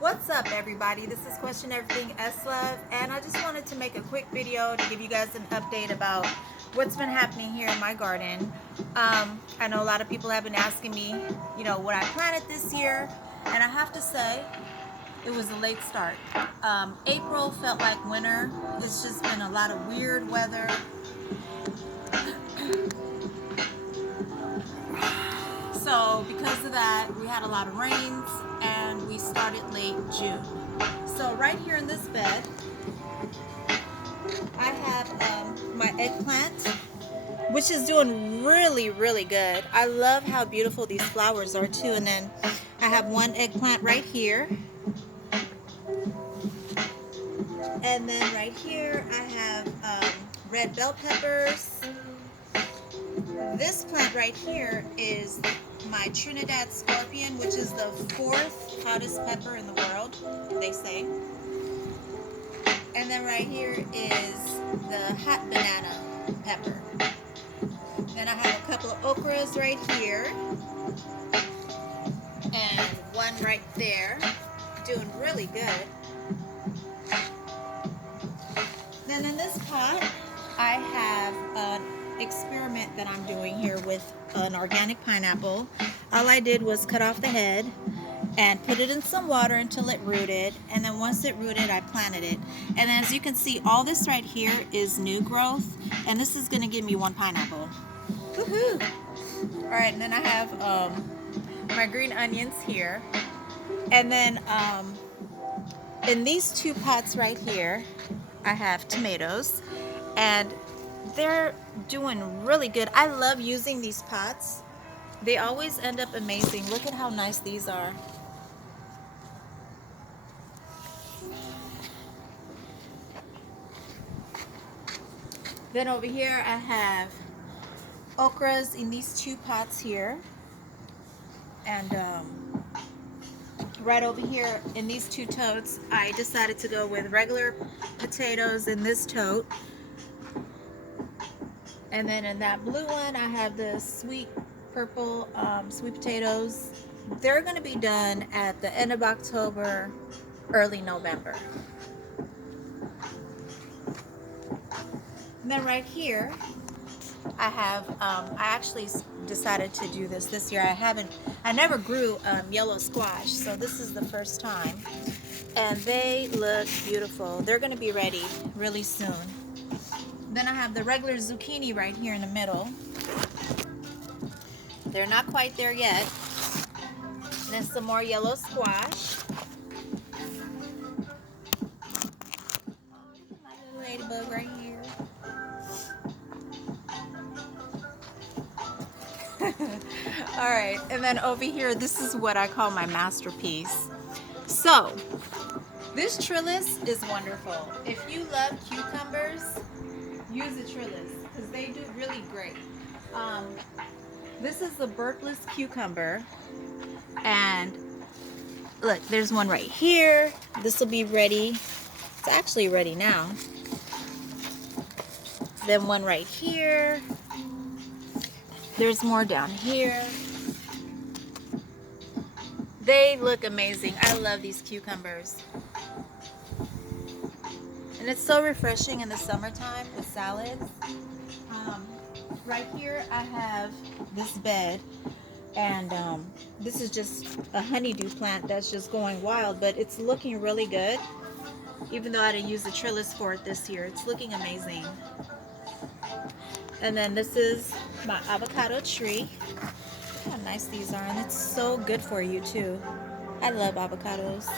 What's up, everybody? This is Question Everything S-Love, and I just wanted to make a quick video to give you guys an update about what's been happening here in my garden. I know a lot of people have been asking me, what I planted this year, and I have to say, it was a late start. April felt like winter. It's just been a lot of weird weather. So because of that, we had a lot of rains and we started late June. So right here in this bed, I have my eggplant, which is doing really, really good. I love how beautiful these flowers are too. And then I have one eggplant right here. And then right here, I have red bell peppers. This plant right here is my Trinidad scorpion, which is the 4th hottest pepper in the world, they say. And then right here is the hot banana pepper. Then I have a couple of okras right here. And one right there, doing really good. Then in this pot, I have an experiment that I'm doing here with an organic pineapple. All I did was cut off the head and put it in some water until it rooted, and then once it rooted, I planted it. And as you can see, all this right here is new growth, and this is going to give me one pineapple. Woohoo! All right, and then I have my green onions here, and then in these two pots right here, I have tomatoes, and they're doing really good. I love using these pots. They always end up amazing. Look at how nice these are. Then over here I have okras in these two pots here, and right over here in these two totes I decided to go with regular potatoes in this tote, and then in that blue one I have the sweet purple sweet potatoes. They're going to be done at the end of October, early November. And then right here I have I actually decided to do this year. I never grew yellow squash, so this is the first time, and they look beautiful. They're going to be ready really soon. Then I have the regular zucchini right here in the middle. They're not quite there yet. And then some more yellow squash. My little ladybug right here. All right, and then over here, this is what I call my masterpiece. So, this trellis is wonderful. If you love cucumbers, use a trellis because they do really great. This is the Burpless cucumber, and look, there's one right here. This will be ready. It's actually ready now. Then one right here. There's more down here. They look amazing. I love these cucumbers. And it's so refreshing in the summertime with salads. Right here I have this bed, and this is just a honeydew plant that's just going wild, but it's looking really good. Even though I didn't use the trellis for it this year, it's looking amazing. And then this is my avocado tree. Look how nice these are, and it's so good for you too. I love avocados.